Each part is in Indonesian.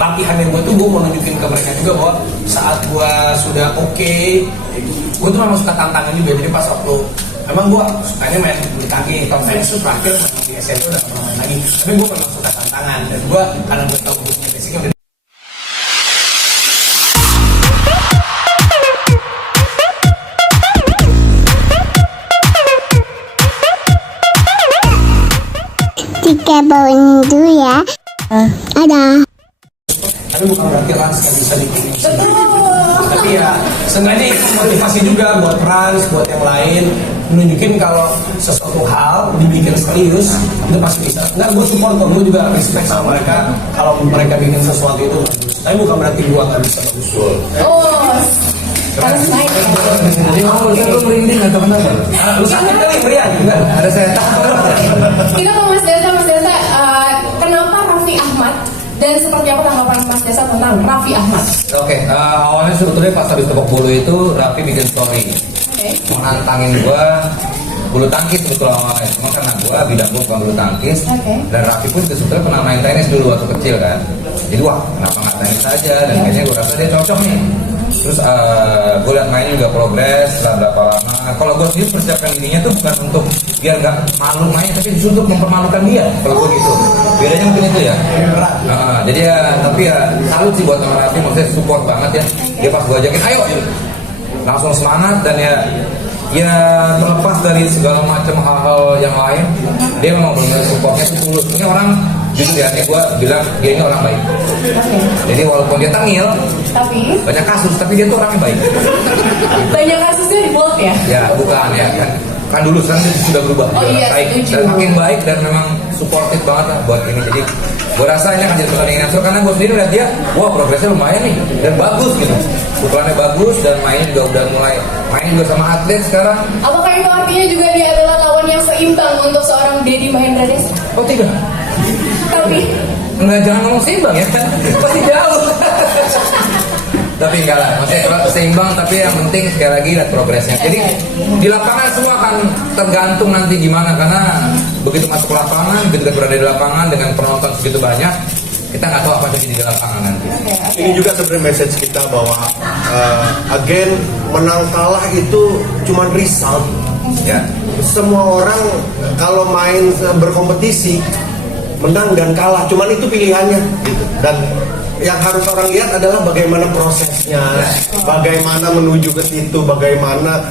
latihan yang gue tuh gue mau nunjukin ke mereka juga bahwa saat gue sudah oke, gue tuh memang suka tantangan juga. Jadi pas waktu emang gue sukanya main bulu tangkis, kalau tenis tuh terakhir main di SMP udah pernah main lagi. Tapi gue memang suka tantangan dan gue karena gue tahu gue punya basicnya udah. Jika bawain dulu ya. Ada. Tapi bukan berarti Rans gak bisa bikin ini. Tapi ya seenggaknya itu motivasi juga buat Rans, buat yang lain, menunjukin kalau sesuatu hal dibikin serius itu pasti bisa. Enggak, gue support kok, gue juga respect sama mereka kalau mereka bikin sesuatu itu bagus. Tapi bukan berarti gue gak bisa bagus. Oh, harus naik. Jadi lu merinding atau kenapa? Lu sakit kali meriang? Enggak, ada saya tahu. Kita ke Mas Desa, kenapa Raffi Ahmad dan seperti apa tanggapan Mas Desa tentang Raffi Ahmad? Oke, awalnya sebetulnya pas habis tepok bulu itu Raffi bikin story mau nantangin gua bulu tangkis sebetulnya awalnya, cuma karena gua bidang gua bukan bulu tangkis dan Raffi pun itu sebetulnya pernah main tenis dulu waktu kecil kan, jadi wah kenapa nggak tenis saja dan kayaknya gua rasa dia cocok nih. Terus gue liat mainnya juga progres setelah berapa lama. Kalau gue sendiri persiapkan dirinya tuh bukan untuk biar nggak malu main, tapi justru untuk mempermalukan dia. Kalau gue gitu, bedanya mungkin itu ya. Jadi ya, tapi ya salut sih buat teman Raffi, maksudnya support banget ya. Dia pas gue ajakin, ayo, langsung semangat dan ya terlepas dari segala macam hal-hal yang lain, dia memang benar supportnya tuh tulus. Ini orang jujur ya, gue bilang dia ini orang baik. Jadi walaupun dia tengil, Tapi banyak kasus, tapi dia tuh orangnya baik. banyak kasusnya di bold ya. Ya bukan ya kan dulu sekarang dia sudah berubah. Oh iya, baik setuju. dan makin baik dan memang supportif banget lah buat ini. Jadi gue rasa ini akan jadi pertandingan yang seru karena gue sendiri lihat dia, wah progresnya lumayan nih dan bagus gitu. Pukulannya bagus dan mainnya juga udah mulai main juga sama atlet sekarang. Apakah itu artinya juga dia adalah lawan yang seimbang untuk seorang Deddy Mahendra Desa? Oh tidak, Tapi enggak, jangan ngomong seimbang ya, pasti jauh. Tapi enggak lah, maksudnya kalau seimbang, tapi yang penting sekali lagi lihat progresnya. Jadi di lapangan semua akan tergantung nanti gimana, karena begitu masuk ke lapangan, begitu kita berada di lapangan dengan penonton segitu banyak, kita nggak tahu apa yang terjadi di lapangan nanti. Ini juga sebenarnya message kita bahwa again menang kalah itu cuma result. Ya, Semua orang kalau main berkompetisi menang dan kalah, cuman itu pilihannya gitu. Dan yang harus orang lihat adalah bagaimana prosesnya, bagaimana menuju ke situ, bagaimana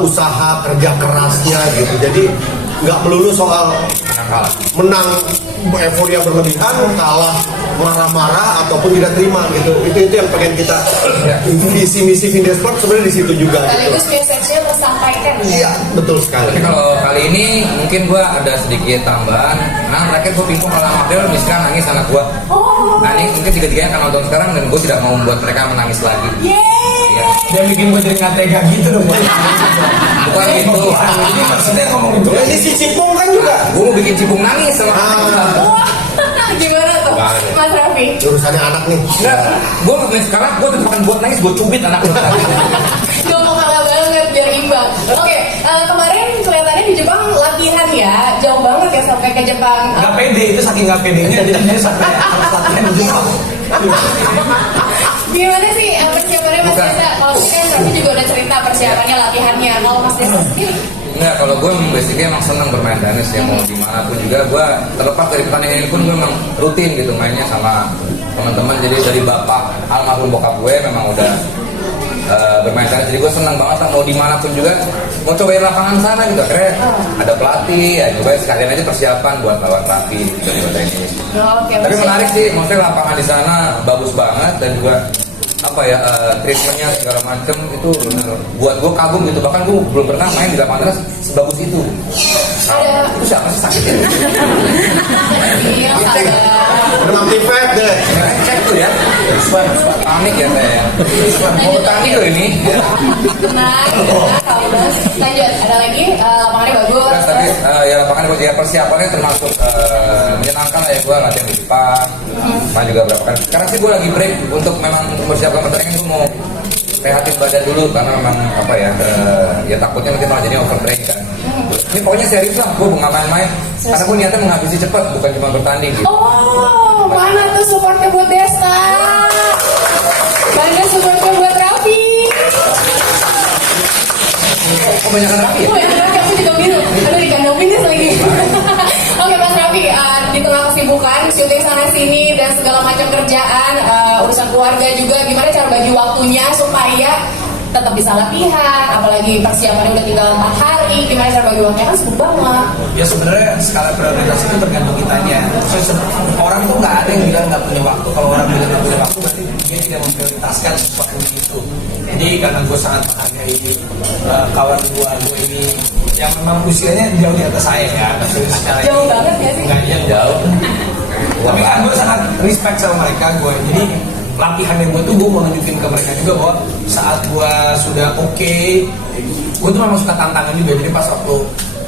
usaha kerja kerasnya gitu. Jadi nggak melulu soal menang euforia berlebihan, kalah marah-marah ataupun tidak terima gitu. Itu yang pengen kita visi misi Vindisport sebenarnya di situ juga. sekaligus message-nya tersampaikan. Iya, betul sekali. tapi kalau kali ini mungkin gua ada sedikit tambahan. Nah, terakhir gua pingpong kalah sama Abdel, misalkan nangis anak gua. Nah, ini mungkin tiga-tiganya akan nonton sekarang dan gua tidak mau membuat mereka menangis lagi. Iya. Dia bikin gue jadi nggak tega gitu dong. Bukan gitu. Ini maksudnya ngomong itu. Ini si Cipung kan juga. Gua mau bikin cipung nangis sama Wah, gimana tuh, Mas Raffi? Urusannya anak nih. Enggak, gue sekarang gue tetap buat nangis, gue cubit anak lu. Gak mau kalah banget biar imbang. Oke, kemarin kelihatannya di Jepang latihan ya, jauh banget ya sampai ke Jepang. Nggak pede, itu saking nggak pedenya jadi dia sampai harus latihan di Jepang. Gimana sih persiapannya Mas Desa? Kalau kan Raffi juga udah cerita persiapannya, latihannya. Kalau Mas Desa sendiri? Enggak, kalau gue basically emang seneng bermain tenis ya, mau dimanapun juga gue terlepas dari pertandingan ini pun gue memang rutin gitu mainnya sama teman-teman. Jadi dari bapak almarhum bokap gue memang udah bermain tenis, jadi gue seneng banget lah mau dimanapun juga mau cobain lapangan sana gitu. Akhirnya ada pelatih ya, coba sekalian aja persiapan buat lawan Raffi di tenis. Oke, Tapi Mas. menarik sih, maksudnya lapangan di sana bagus banget dan juga apa ya treatmentnya segala macem itu bener buat gue kagum gitu. Bahkan gue belum pernah main di lapangan tenis sebagus itu. Ada. Itu siapa sih sakit ya? Iya, ada. Demam tifek deh. Cek tuh ya. Panik ya saya. Mau bertanding loh ini. Tenang, sabar. Lanjut, ada lagi lapangannya bagus. Terus tapi ya lapangan buat ya persiapannya termasuk menyenangkan lah ya, gue latihan di Jepang. Main juga berapa kali. Sekarang sih gue lagi break untuk memang mempersiapkan pertandingan. Gue mau rehatin badan dulu karena memang apa ya ya takutnya nanti malah jadi overtraining kan. Ini pokoknya serius lah, gue nggak main-main karena gue niatnya menghabisi cepat bukan cuma bertanding gitu. Oh, mana tuh supportnya buat Desta? kebanyakan Raffi ya? Oh ya, aku juga biru. Aduh, di kandang finish lagi. Oke Mas Raffi, di tengah kesibukan, syuting sana sini dan segala macam kerjaan, urusan keluarga juga, gimana cara bagi waktunya supaya tetap bisa latihan, apalagi persiapannya udah tinggal 4 hari, gimana cara bagi waktunya kan sibuk banget. Ya sebenarnya skala prioritas itu tergantung kitanya. Orang tuh nggak ada yang bilang nggak punya waktu. Kalau orang bilang nggak punya waktu, berarti dia tidak memprioritaskan sesuatu itu. Jadi karena gue sangat menghargai kawan gue ini yang memang usianya jauh di atas saya ya. Jauh banget ya sih? Enggak jauh. Tapi kan gue sangat respect sama mereka gue. Jadi latihan yang gue tuh gue mau nunjukin ke mereka juga bahwa saat gue sudah oke, gue tuh memang suka tantangan juga. Jadi pas waktu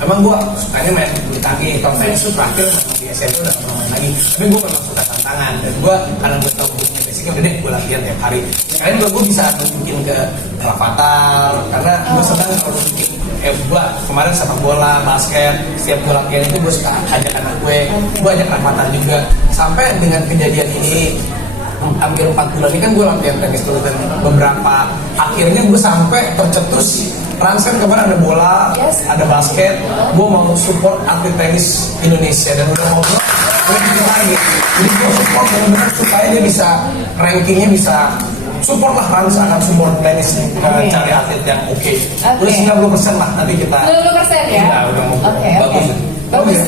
emang gue sukanya main bulu tangkis, kalau tenis itu terakhir di SMP udah gak main lagi. Tapi gue memang suka tantangan dan gue karena gue tahu gue punya basicnya udah deh gue latihan tiap hari. Sekarang juga gue bisa nunjukin ke Rafathar karena gue senang kalau nunjukin gue kemarin sepak bola, basket, setiap gue latihan itu gue suka ajak anak gue ajak Rafathar juga. Sampai dengan kejadian ini hampir 4 bulan ini kan gue latihan tenis dulu dan beberapa akhirnya gue sampai tercetus Rans kan kemarin ada bola, ada basket, gue mau support atlet tenis Indonesia dan udah ngobrol lebih lagi. Jadi gue support benar-benar supaya dia bisa rankingnya bisa support lah Rans akan support tenis cari atlet yang oke. Udah 90% lah nanti kita. 90% ya? Ya udah mau. Oke. Bagus.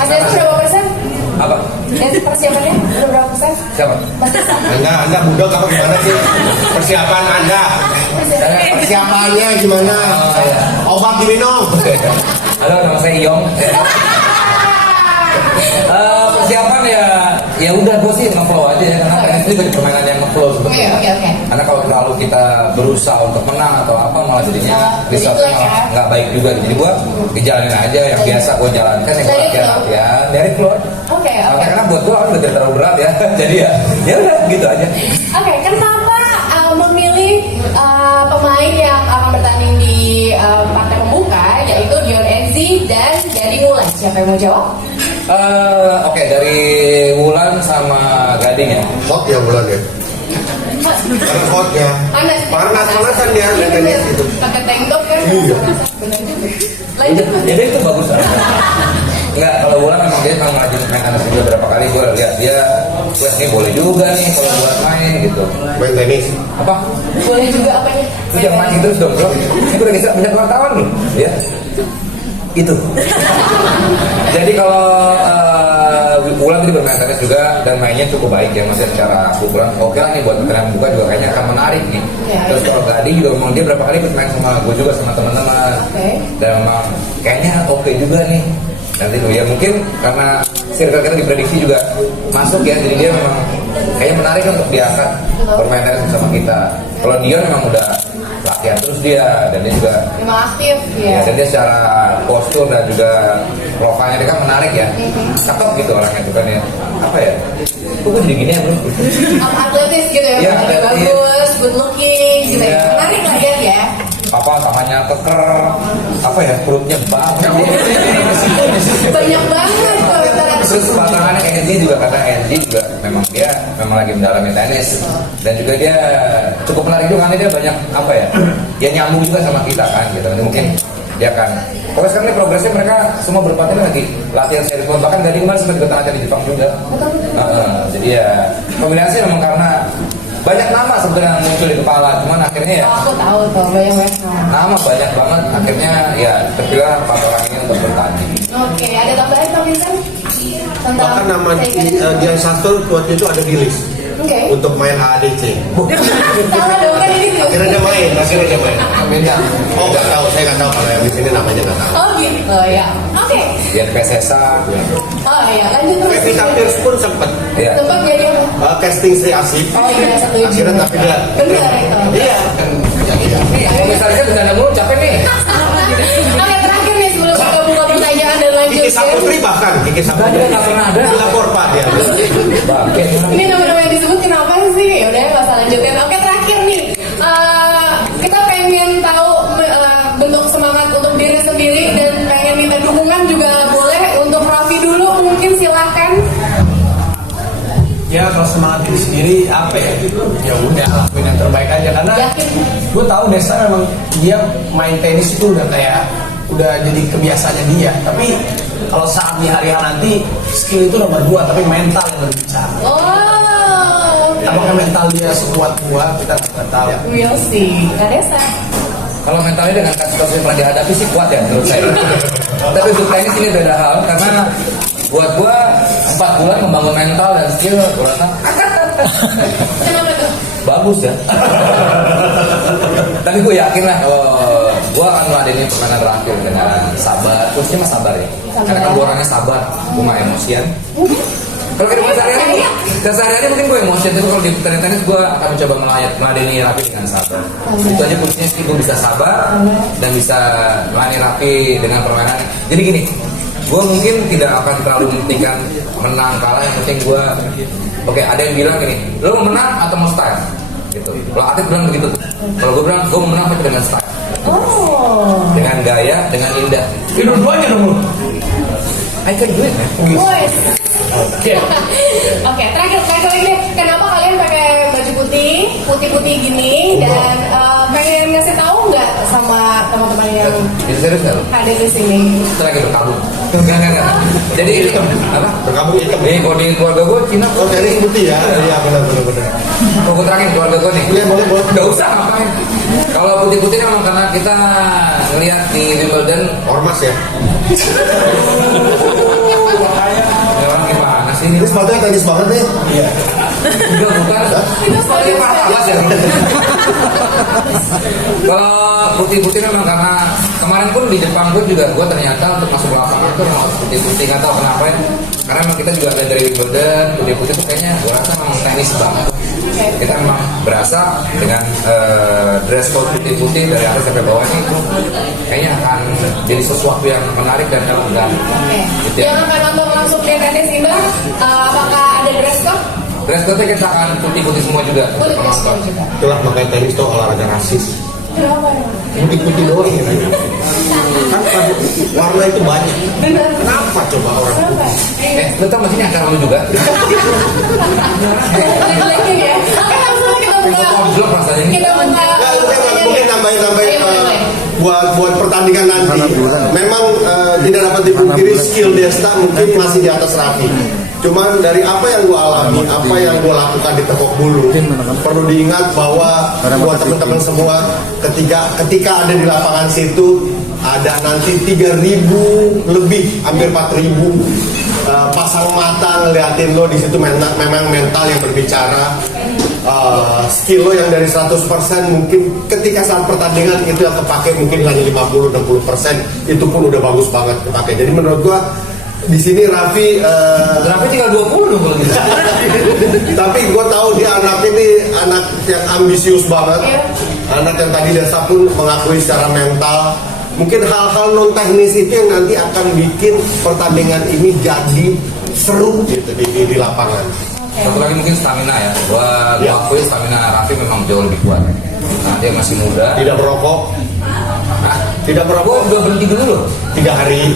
Mas Desu berapa persen? Apa? Dan persiapannya udah berapa persen? Siapa? Anda budak apa gimana sih? Persiapan Anda. Persiapannya gimana? Obat diminum. Halo, nama saya Iyong. Persiapan ya udah gue sih nge-flow aja ya karena tenis itu juga permainan yang nge-flow sebetulnya. Oke. Karena kalau terlalu kita berusaha untuk menang atau apa malah jadinya resultnya malah nggak baik juga. Jadi gue dijalanin aja yang biasa gue jalankan yang gue latihan dari flow. Oke. Karena buat gue udah terlalu berat ya. Jadi ya udah gitu aja. Oke, kenapa memilih pemain yang akan bertanding di partai pembuka yaitu Dion Enzi dan Gading Wulan? Siapa yang mau jawab? Oke, dari Wulan sama Gading ya. Hot ya bulan ya. Karena hot ya. Panas-panasan dia dan tenis itu. Pakai tank top kan? Iya. Benar juga. Lanjut. Jadi itu bagus lah. Enggak, kalau Wulan memang dia memang rajin main tenis juga berapa kali gue lihat dia, ini boleh juga nih kalau buat main gitu. Main tenis. Apa? Boleh juga apanya? Lu jangan mancing terus dong bro. Ini udah bisa banyak wartawan nih. Ya. Itu. Jadi kalau Wulan tadi bermain tenis juga dan mainnya cukup baik ya, masih secara ukuran oke lah nih buat pertandingan buka juga kayaknya akan menarik nih. Terus kalau Gading juga memang dia berapa kali ikut main sama gue juga sama teman-teman. Dan memang kayaknya oke juga nih. Nanti ya mungkin karena circle kita diprediksi juga masuk ya, jadi dia memang kayaknya menarik untuk diangkat bermain tenis bersama kita. Kalau Dion memang udah latihan terus dia dan dia juga Memang aktif ya, dan dia secara postur dan juga profilnya dia kan menarik ya, cakep gitu orangnya itu kan ya, apa ya, kok gue jadi gini ya bro? Atletis gitu ya, Iya, atletis. bagus, good looking gitu ya, Iya. menarik lah ya. Apa tangannya keker, apa ya perutnya banget, Banyak banget komentar. terus pasangannya Enzi juga karena Enzi juga memang dia memang lagi mendalami tenis dan juga dia cukup menarik juga karena dia banyak apa ya, dia nyambung juga sama kita kan gitu, nanti mungkin dia kan. Pokoknya sekarang ini progresnya mereka semua berempat ini lagi latihan seri pon, bahkan Gading kemarin sempat ikutan acara di Jepang juga. Jadi ya kombinasi memang karena banyak nama sebetulnya yang muncul di kepala, cuman akhirnya ya Aku tahu tuh banyak nama banyak banget, akhirnya ya terpilih 4 orang ini untuk bertanding. Oke, ada tambahan Bang Vincent? Tentang Bahkan nama saingan? Dian Sastro waktu itu ada di list Oke. untuk main AADC. Salah dong kan ini tuh. Akhirnya dia main. Beda. Oh nggak tahu, saya nggak tahu kalau yang di sini namanya nggak tahu. Oh gitu. Oh ya. Oke. Dia PSSA. Oh ya, lanjut terus. Pevita Pierce pun sempat Ya. Tempat jadi apa? casting Sri Asif. Oh iya, setuju. Akhirnya tapi dia Benar itu. iya. Misalnya bercanda mulu capek nih. Oke, terakhir nih sebelum kita buka pertanyaan dan lanjut. Kiki Saputri bahkan Kiki Saputri Tadi nggak pernah ada. lapor Pak dia. Bangke. Ini nama-nama yang disebut kenapa sih? Ya udah nggak usah lanjutin. Oke, terakhir nih. Kita pengen tahu bentuk semangat untuk diri sendiri dan pengen minta dukungan juga boleh. Untuk Raffi dulu mungkin silahkan. Ya kalau semangat diri sendiri apa ya? Ya udah lakuin yang terbaik aja karena Yakin. gue tahu Desta memang dia main tenis itu udah kayak udah jadi kebiasaannya dia. Tapi kalau saat di hari nanti skill itu nomor 2, tapi mental yang berbicara. Oh, Apakah mental dia sekuat kita nggak tahu. we'll see. Kak Desta. Kalau mentalnya dengan kasus-kasus yang pernah dihadapi sih kuat ya menurut saya. Tapi untuk tenis ini beda hal karena buat gua 4 bulan membangun mental dan skill gua rasa Kenapa tuh? bagus ya. Tapi gue yakin lah kalau gue akan meladeni permainan terakhir dengan sabar, khususnya mas sabar ya. Karena kan gue orangnya sabar, gue gak emosian. Kalau kehidupan sehari-hari mungkin gue emosian, tapi kalau di tenis gue akan mencoba meladeni Raffi dengan sabar. Itu aja kuncinya sih, gue bisa sabar dan bisa meladeni Raffi dengan permainan. Jadi gini, gue mungkin tidak akan terlalu menentukan menang kalah, yang penting gue oke, ada yang bilang gini, lo mau menang atau mau style? Gitu. Kalau Atif bilang begitu. Kalau gue bilang, gue mau menang tapi dengan style. Oh. Dengan gaya, dengan indah. Ya dua-duanya dong lu. I can do it, man. Boys. Oke, terakhir ini kenapa kalian pakai baju putih gini dan pengen ngasih tahu nggak sama teman-teman yang Itu serius nggak lo? ada di sini? Itu lagi berkabung. Enggak. Jadi ini apa? Berkabung hitam. Nih, kalau di keluarga gue Cina. Oh, tenis putih ya? Iya, benar. Kalau gue terangin keluarga gue nih. Boleh. Gak usah ngapain. Kalau putih-putih memang karena kita ngelihat di Wimbledon. Ormas ya? Memang gimana sih ini? Ini sepatunya tenis banget nih. Iya. Enggak, bukan. Itu Sepatunya panas ya. Kalau putih-putih memang karena kemarin pun di Jepang pun juga gue ternyata untuk masuk lapangan tuh memang harus putih-putih, nggak tahu kenapa ya. Karena memang kita juga ada dari Wimbledon, putih-putih tuh kayaknya gue rasa memang tenis banget. Kita memang berasa dengan dress code putih-putih dari atas sampai bawah ini itu kayaknya akan jadi sesuatu yang menarik dan elegan. Oke. Gitu ya. Yang akan nonton langsung di tenis indoor, apakah ada dress code? Dress code kita akan putih-putih semua juga. Putih Penonton. juga. Itulah makanya tenis tuh olahraga rasis. Kenapa ya? Putih-putih doang ya. Kan warna itu banyak. Benar. Kenapa coba orang Kenapa? Lu tau masih acara lu juga? Jelek-jelekin ya. Oke, langsung aja kita buka. Komplek rasanya ini. Kita buka. mungkin nambahin Boleh. buat pertandingan nanti. Memang tidak dapat dipungkiri skill Desta mungkin masih di atas Raffi. Cuman dari apa yang gue alami, apa yang gue lakukan di Tepok Bulu, perlu diingat bahwa buat teman-teman semua ketika ada di lapangan situ ada nanti 3.000 lebih, hampir 4.000 pasang mata ngeliatin lo di situ. Memang mental yang berbicara. Skill lo yang dari 100% mungkin ketika saat pertandingan itu yang kepake mungkin hanya 50-60%, itu pun udah bagus banget kepake. Jadi menurut gua di sini Raffi tinggal 20 dong kalau gitu. tapi gua tahu dia anak yang ambisius banget, anak yang tadi Desta pun mengakui secara mental. Mungkin hal-hal non teknis itu yang nanti akan bikin pertandingan ini jadi seru gitu di lapangan. Satu lagi mungkin stamina ya. Gua akui stamina Raffi memang jauh lebih kuat. Nah, dia masih muda. Tidak merokok. Hah? Tidak Gua merokok. udah berhenti dulu loh. 3 hari.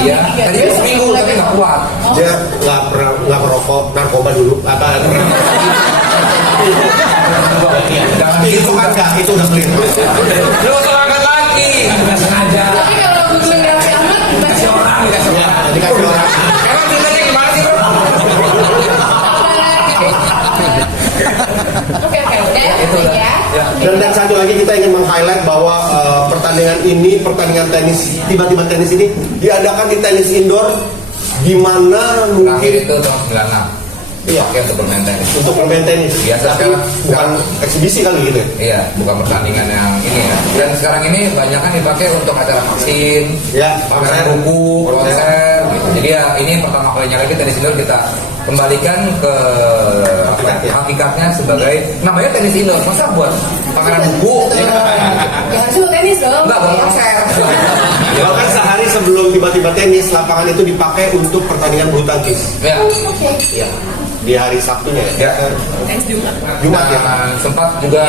Iya. Tadi seminggu tapi nggak kuat. Dia nggak merokok, narkoba dulu. Jangan Itu gitu kan nggak, itu udah clear. Lu usah angkat lagi. Nggak sengaja. Tapi kalau googling Raffi Ahmad, Kasih orang, kasih Ya, orang. jadi kasih orang. Emang ceritanya gimana sih bro? Oke, udah ya. Dan satu lagi kita ingin meng-highlight bahwa pertandingan tenis, tiba-tiba tenis ini diadakan di tenis indoor, di mana Terakhir mungkin itu tahun 96. Iya. Oke, untuk bermain tenis. untuk bermain tenis. Biasa Tapi sekarang. bukan eksibisi kali gitu. Iya, bukan pertandingan yang ini ya. Dan sekarang ini banyak kan dipakai untuk acara vaksin, Ya, pameran buku, konser, gitu. Jadi ya ini pertama kalinya lagi tenis indoor kita kembalikan ke hakikatnya sebagai namanya tenis indoor. Masa buat pameran buku? Jangan suruh tenis dong. Enggak, buat konser. Bahkan sehari sebelum tiba-tiba tenis, lapangan itu dipakai untuk pertandingan bulu tangkis. Ya. Oke. Iya. Di hari Sabtunya ya. Ya. Jumat ya. Dan sempat juga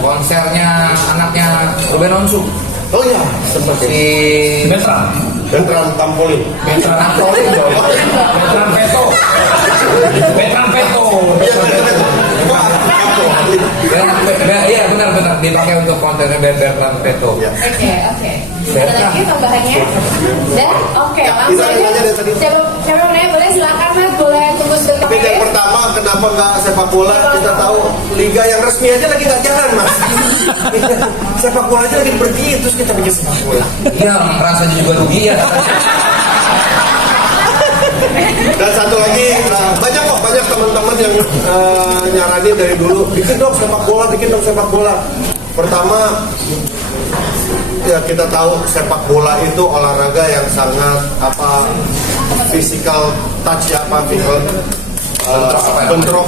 konsernya anaknya Ruben Onsu. Oh iya, sempat ya. Si Betran. Dan Tampolin. Betran Napolin dong. Betran Peto. Betran Peto. Iya, betul. Wah, Iya benar-benar dipakai pakai untuk kontennya biar Peto. Ya. Oke. Ada lagi tambahannya? Dan oke, langsung Itu aja. aja dari tadi. Siapa mau nanya boleh silakan Mas, boleh tunggu sebentar. Tapi yang pertama, kenapa nggak sepak bola? Kita tahu liga yang resmi aja lagi nggak jalan, Mas. Sepak bola aja lagi pergi, terus kita bikin sepak bola. Iya, merasa juga rugi ya. Dan satu lagi, banyak teman-teman yang nyaranin dari dulu, bikin dong sepak bola. Pertama, ya kita tahu sepak bola itu olahraga yang sangat physical touch ya, physical bentrok.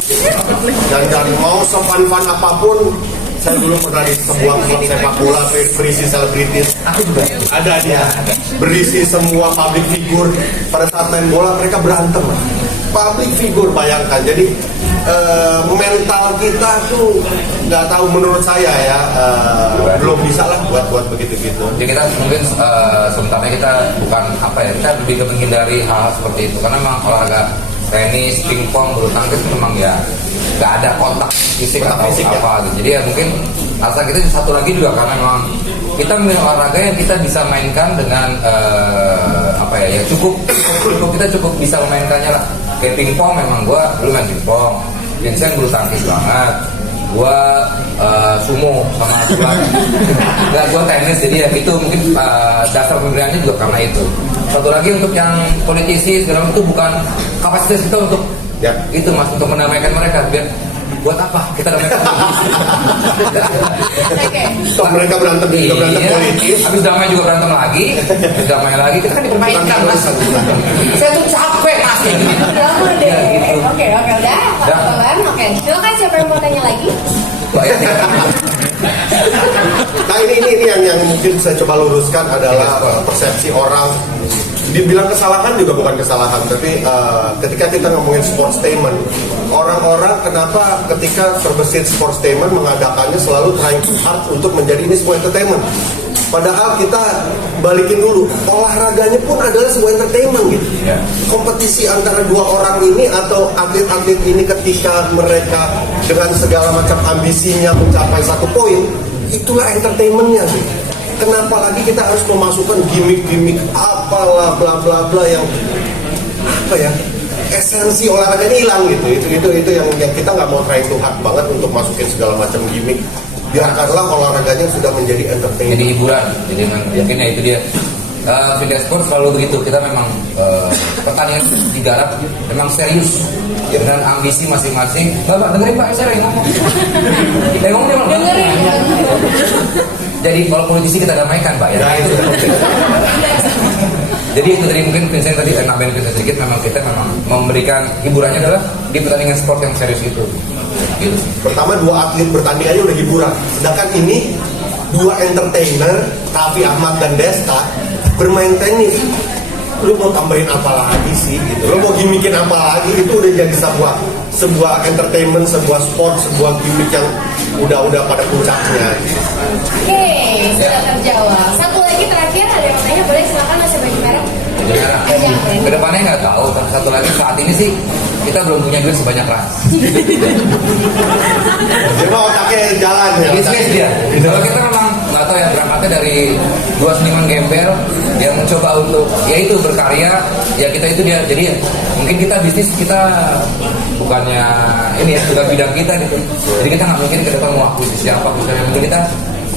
Dan mau sefun-fun apapun, saya dulu pernah di sebuah klub sepak bola berisi selebritis. Ada dia, berisi semua public figure. Pada saat main bola mereka berantem. Public figure, bayangkan. Jadi mental kita tuh nggak tahu, menurut saya ya belum bisa lah buat begitu-gitu. Jadi kita mungkin sebenarnya kita bukan kita lebih ke menghindari hal seperti itu karena memang olahraga tenis, pingpong, bulu tangkis memang ya nggak ada kontak fisik atau apa gitu. Jadi ya mungkin asal kita satu lagi juga karena memang kita memilih olahraga yang kita bisa mainkan dengan ya cukup kita cukup bisa memainkannya lah. Kayak pingpong memang gua dulu main pingpong, Vincent bulu tangkis banget, gua sumo sama gua tenis, jadi ya itu mungkin dasar pemilihannya juga karena itu. Satu lagi untuk yang politisi segala itu bukan kapasitas kita untuk itu Mas, untuk mendamaikan mereka biar buat apa kita damaikan politisi. Toh mereka berantem politis. Habis damai juga berantem lagi, kita kan dipermainkan Mas. Saya tuh capek Mas. Drama deh. Ya, gitu. Oke, udah. Tambahan, oke. Silakan siapa yang mau tanya lagi? Nah ini yang mungkin saya coba luruskan adalah persepsi orang. Dibilang kesalahan juga bukan kesalahan, tapi ketika kita ngomongin sportainment, orang-orang kenapa ketika terbesit sportainment mengadakannya selalu trying hard untuk menjadi ini sebuah entertainment. Padahal kita balikin dulu, olahraganya pun adalah sebuah entertainment gitu. Kompetisi antara dua orang ini atau atlet-atlet ini ketika mereka dengan segala macam ambisinya mencapai satu poin, itulah entertainmentnya gitu. Kenapa lagi kita harus memasukkan gimmick-gimmick apalah bla bla bla yang esensi olahraganya hilang gitu. Itu yang kita nggak mau try to hard banget untuk masukin segala macam gimmick. Biarkanlah olahraganya sudah menjadi entertainment. Jadi hiburan. Jadi mungkin ya itu dia. Video sport selalu begitu. Kita memang pertandingan digarap memang serius dengan ambisi masing-masing. Bapak dengerin Pak, saya lagi ngomong. Ngomong dia malah. Jadi kalau politisi kita damaikan Pak ya. Jadi itu tadi mungkin Vincent tadi nambahin sedikit, memang kita memang memberikan hiburannya adalah di pertandingan sport yang serius itu. Gitu. Pertama dua atlet bertanding aja udah hiburan. Sedangkan ini dua entertainer, Raffi Ahmad dan Desta bermain tenis. Lu mau tambahin apa lagi sih gitu? Lu mau gimmickin apa lagi? Itu udah jadi sebuah entertainment, sebuah sport, sebuah gimmick yang udah pada puncaknya. Oke, sudah terjawab. Satu lagi terakhir ada yang tanya, boleh silakan Mas bagi merek. Kedepannya nggak tahu. Satu lagi saat ini sih kita belum punya duit sebanyak Rans. Dia mau otaknya jalan ya. Bisnis dia. Kalau kita memang nggak tahu ya, berangkatnya dari dua seniman gembel yang mencoba untuk yaitu berkarya, ya kita itu dia. Jadi mungkin kita bisnis kita bukannya ini ya sudah bidang kita gitu. Jadi kita nggak mungkin ke depan mau akuisisi siapa, misalnya mungkin kita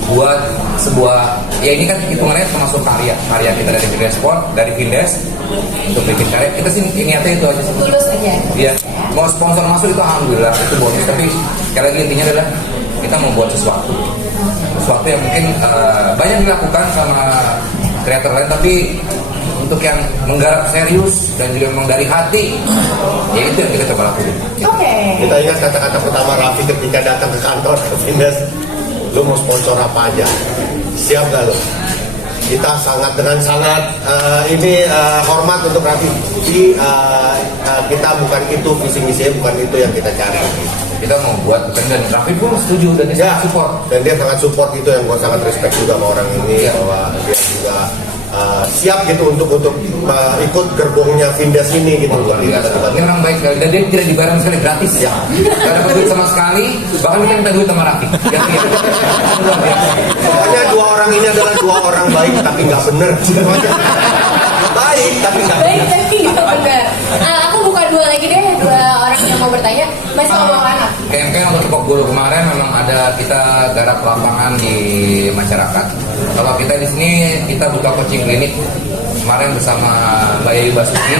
buat sebuah, ya ini kan hitungannya termasuk karya kita dari Vindes Sport, dari Vindes untuk bikin karya. Kita sih niatnya itu aja sih. Tulus aja. Iya, mau sponsor masuk itu alhamdulillah itu bonus, tapi sekali lagi intinya adalah kita mau buat sesuatu yang mungkin banyak dilakukan sama kreator lain, tapi untuk yang menggarap serius dan juga memang dari hati, ya itu yang kita coba lakukan. Oke. Kita ingat kata-kata pertama Raffi ketika datang ke kantor ke Vindes, lu mau sponsor apa aja, siap gak lu? Kita dengan sangat hormat untuk Raffi. Kita bukan itu visi misinya, bukan itu yang kita cari. Kita mau buat, dan Raffi pun setuju dan dia Ya, support. dan dia sangat support, itu yang gue sangat respect juga sama orang ini, bahwa dia juga siap gitu untuk ikut gerbongnya Vindes ini gitu. Luar biasa. Ini orang baik sekali dan dia tidak dibayar sama sekali, gratis ya. Gak dapat duit sama sekali, bahkan kita minta duit sama Raffi. Ya, ya. Luar biasa. Pokoknya dua orang ini adalah dua orang baik tapi nggak bener. Baik tapi nggak Baik bener. tapi nggak benar. Aku buka dua lagi deh, dua orang yang mau bertanya. Masih mau bawa anak? Campaign untuk Tepok Bulu kemarin memang ada kita garap lapangan di masyarakat. Kalau kita di sini kita buka coaching klinik kemarin bersama Mbak Yayu Basuki,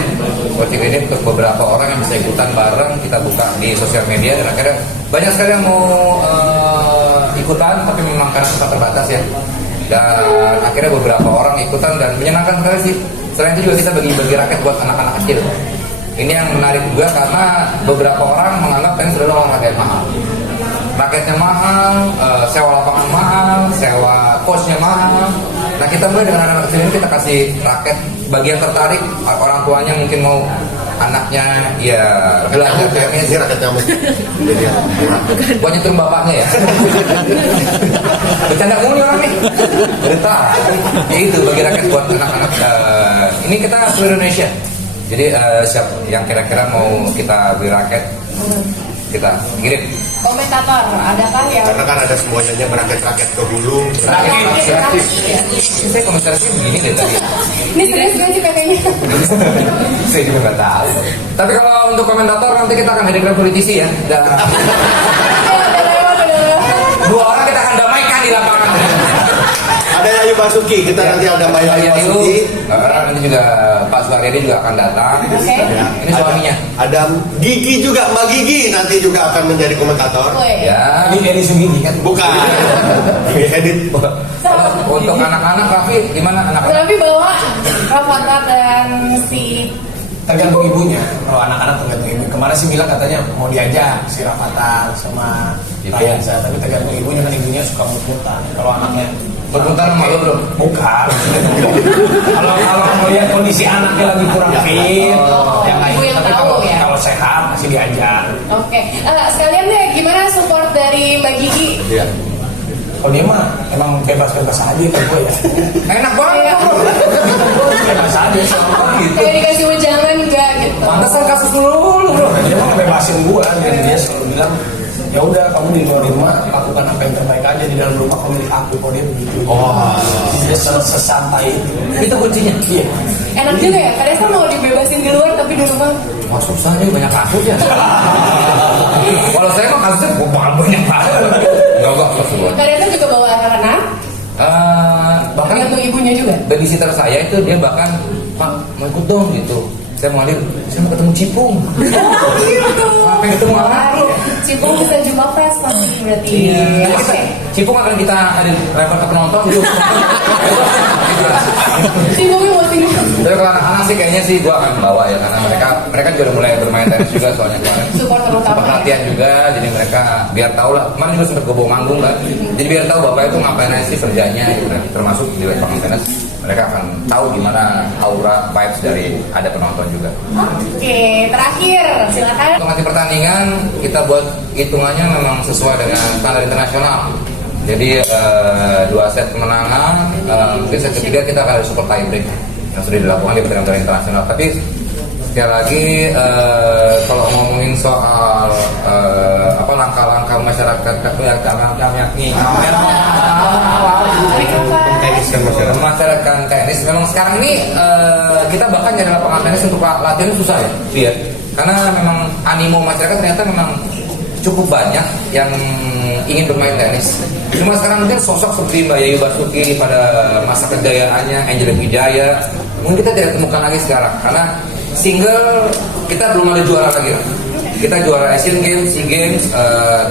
coaching klinik untuk beberapa orang yang bisa ikutan bareng, kita buka di sosial media dan akhirnya banyak sekali yang mau ikutan, tapi memang karena tempat terbatas ya. Dan akhirnya beberapa orang ikutan dan menyenangkan sekali sih. Selain itu juga kita bagi-bagi raket buat anak-anak kecil. Ini yang menarik juga karena beberapa orang menganggap tenis adalah olahraga yang mahal. Raketnya mahal, sewa lapangan mahal, sewa coachnya mahal. Nah kita mulai dengan anak-anak kecil ini kita kasih raket. Bagi yang tertarik, orang tuanya mungkin mau anaknya ya belajar tenis. Ini raket nyamuk. Buat nyetrum bapaknya ya. Bercanda mulu orang nih. Cerita. Ya itu bagi raket buat anak-anak. Ini kita seluruh Indonesia. Jadi siap yang kira-kira mau kita beli raket, kita kirim. Komentator, adakah yang Karena kan ada semuanya meraket-raket ke hulu. Gratis. Saya komentarnya begini deh tadi. ini serius gue sih kayaknya. Saya juga nggak tahu. Tapi kalau untuk komentator nanti kita akan hadirkan politisi ya. Dan dua orang kita akan damaikan di lapangan. Ada Yayu Basuki, kita nanti ada Mbak Yayu Basuki. Nanti juga Pak Suharyadi juga akan datang. Oke. Ini suaminya. Ada Gigi juga, Mbak Gigi nanti juga akan menjadi komentator. Woi. Ya. Ini Edi Sugigi kan? Bukan. Gigi edit. Kalau untuk anak-anak Raffi gimana anak-anak? Tapi bawa Rafathar dan si Tergantung ibunya. Kalau anak-anak tergantung ibu. Kemarin sih bilang katanya mau diajak si Rafathar sama Itu. Ryanza, tapi tergantung ibunya kan ibunya suka mut-mutan. Kalau anaknya Bermutan sama lo bro? bukan. Kalau melihat kondisi anaknya lagi kurang fit, yang lain. ibu yang Tapi tahu ya. kalau sehat masih diajak. Oke. Sekalian deh gimana support dari Mbak Gigi? Iya. Kalau dia mah emang bebas-bebas aja kan gue ya. Enak banget Iya. bro. Bebas aja sama gitu. Kayak dikasih wejangan enggak gitu. Pantesan kasus dulu bro. Dia mah ngebebasin gue dan dia selalu bilang ya udah kamu di luar rumah lakukan apa yang terbaik aja, di dalam rumah kamu milik aku. Kalau dia begitu. Oh. Dia sesantai itu. Itu kuncinya. Iya. Enak juga ya. Kadang kan mau dibebasin di luar tapi di rumah. Wah susah nih banyak kasus ya. Kalau saya mah kasusnya banyak banget. Enggak semua. Kadang kan juga bawa anak-anak. Bahkan Tergantung ibunya juga. babysitter saya itu dia bahkan Pak mau ikut dong gitu. Saya mau hadir, saya mau ketemu Cipung. Oh gitu. Pengen ketemu anak lu. Cipung bisa jumpa pres pasti berarti. Nanti Oke. kita, Cipung akan kita ada level ke penonton gitu. Cipungnya mau tinggal. Tapi kalau anak-anak sih kayaknya sih gua akan bawa ya karena mereka juga udah mulai bermain tenis juga soalnya kemarin. Support terutama. Sempat latihan juga, jadi mereka biar tahu lah. Kemarin juga sempat gue bawa manggung kan. Jadi biar tahu bapak itu ngapain aja sih kerjanya gitu kan. Termasuk di lapangan tenis mereka akan tahu gimana aura vibes dari ada penonton juga. Oke, terakhir silakan. Untuk nanti pertandingan kita buat hitungannya memang sesuai dengan standar internasional. Jadi 2 set kemenangan, mungkin set ketiga kita akan ada super tie break yang sudah dilakukan di pertandingan internasional. Tapi sekali lagi kalau ngomongin soal langkah-langkah masyarakat masyarakat tenis memang sekarang ini kita bahkan nyari lapangan tenis untuk latihan susah ya, Fia. Karena memang animo masyarakat ternyata memang cukup banyak yang ingin bermain tenis. Cuma sekarang mungkin sosok seperti Mbak Yayu Basuki pada masa kejayaannya, Angela Wijaya, mungkin kita tidak temukan lagi sekarang karena single kita belum ada juara lagi. Kita juara Asian Games, SEA Games,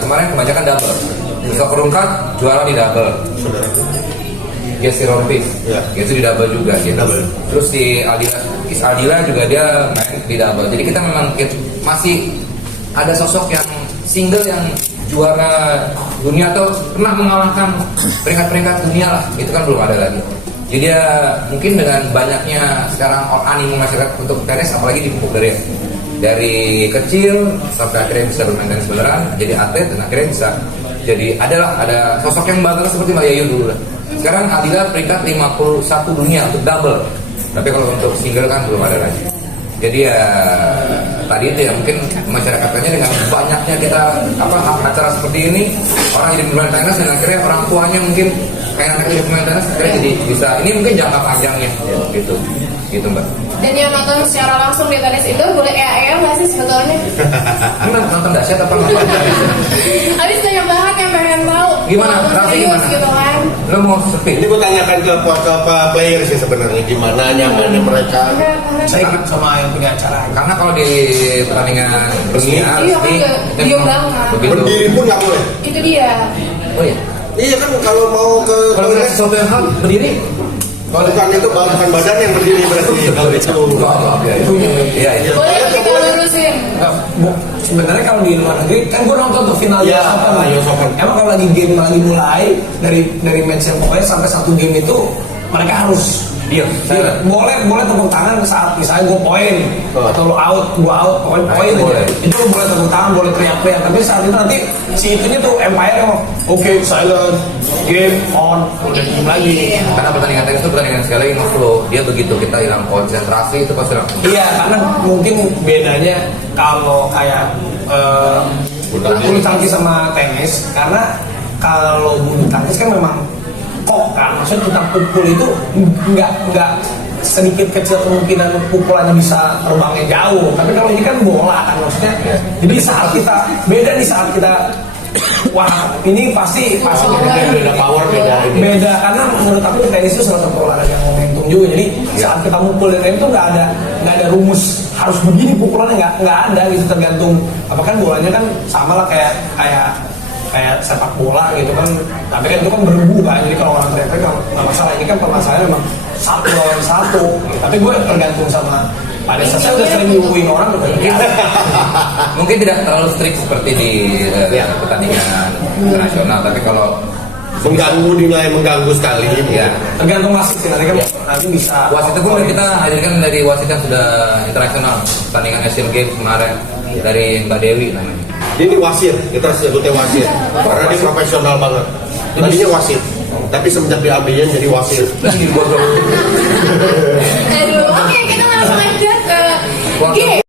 kemarin kebanyakan double. Bisa perungkat juara di double. Jesse Rompis, Ya. itu di double juga gitu. Double. Terus di Aldila juga dia main di double. Jadi kita memang masih ada sosok yang single yang juara dunia atau pernah mengalahkan peringkat-peringkat dunia lah. Itu kan belum ada lagi. Jadi ya mungkin dengan banyaknya sekarang animo masyarakat untuk tenis, apalagi dipupuk dari kecil sampai akhirnya bisa bermain tenis beneran, jadi atlet dan akhirnya bisa jadi ada sosok yang bangga seperti Mbak Yayu dulu lah. Sekarang Adila peringkat 51 dunia untuk double. Tapi kalau untuk single kan belum ada lagi. Jadi ya tadi itu ya mungkin masyarakatnya dengan banyaknya kita acara seperti ini, orang jadi pemain tenis dan akhirnya orang tuanya mungkin kayak anak jadi pemain tenis akhirnya jadi bisa. Ini mungkin jangka panjangnya gitu Mbak. Dan yang nonton secara langsung di tenis itu boleh EAL nggak sih sebetulnya? Gimana nonton dahsyat apa nonton dahsyat? Habis banyak banget yang pengen tahu. Gimana? Nonton Raffi serius gimana? gitu kan? Lo mau sepi? Ini gue tanyakan ke player sih sebenarnya gimana nyamannya mereka. Saya ikut sama yang punya acara. Karena kalau di pertandingan dunia Iya, kan dia banget. Berdiri pun nggak boleh. Itu dia. Oh iya. Iya kan kalau mau ke Kalau toilet, sesuatu yang hal berdiri. bukan itu bukan badan yang berdiri berarti kalau itu. Iya itu. Boleh kita lurusin. Enggak, sebenarnya kalau di luar negeri kan gue nonton tuh final Iya, US Open. US Open. Emang kalau lagi game lagi mulai dari match yang pokoknya sampai satu game itu mereka harus Diam. boleh tepuk tangan saat misalnya gue poin atau lo out, gue out, poin Boleh. aja. Itu lo boleh tepuk tangan, boleh teriak-teriak. Tapi saat itu nanti si itunya tuh umpire yang oke, silent, game on, udah diem lagi. Karena pertandingan tenis itu pertandingan sekali lagi nge-flow. Dia begitu kita hilang konsentrasi itu pasti langsung. Iya, karena mungkin bedanya kalau kayak bulu tangkis sama tenis, karena kalau bulu tangkis kan memang kok kan, maksudnya tentang pukul itu nggak sedikit kecil kemungkinan pukulannya bisa terbangnya jauh. Tapi kalau ini kan bola kan maksudnya. Jadi saat kita beda nih saat kita wah ini pasti Beda power beda ini. beda karena menurut aku tenis itu salah satu olahraga yang momentum juga. Jadi saat kita mukul dan itu nggak ada rumus harus begini pukulannya nggak ada gitu, tergantung apa kan bolanya kan sama lah kayak sepak bola gitu kan, tapi kan itu kan berbu kan, jadi kalau orang teriak nggak masalah. Ini kan permasalahannya memang satu lawan satu gitu. Tapi gue tergantung sama pada saya udah sering diukuin orang tuh Mungkin tidak terlalu strict seperti di pertandingan internasional, tapi kalau mengganggu sekali ya tergantung wasit sih, nanti kan nanti bisa wasit itu pun kita hadirkan dari wasit yang sudah internasional pertandingan Asian Games kemarin dari Mbak Dewi namanya. ini wasit, kita sebutnya wasit karena dia profesional banget. Tadinya wasit, tapi semenjak diambilin jadi wasit. Aduh, oke kita langsung aja ke game.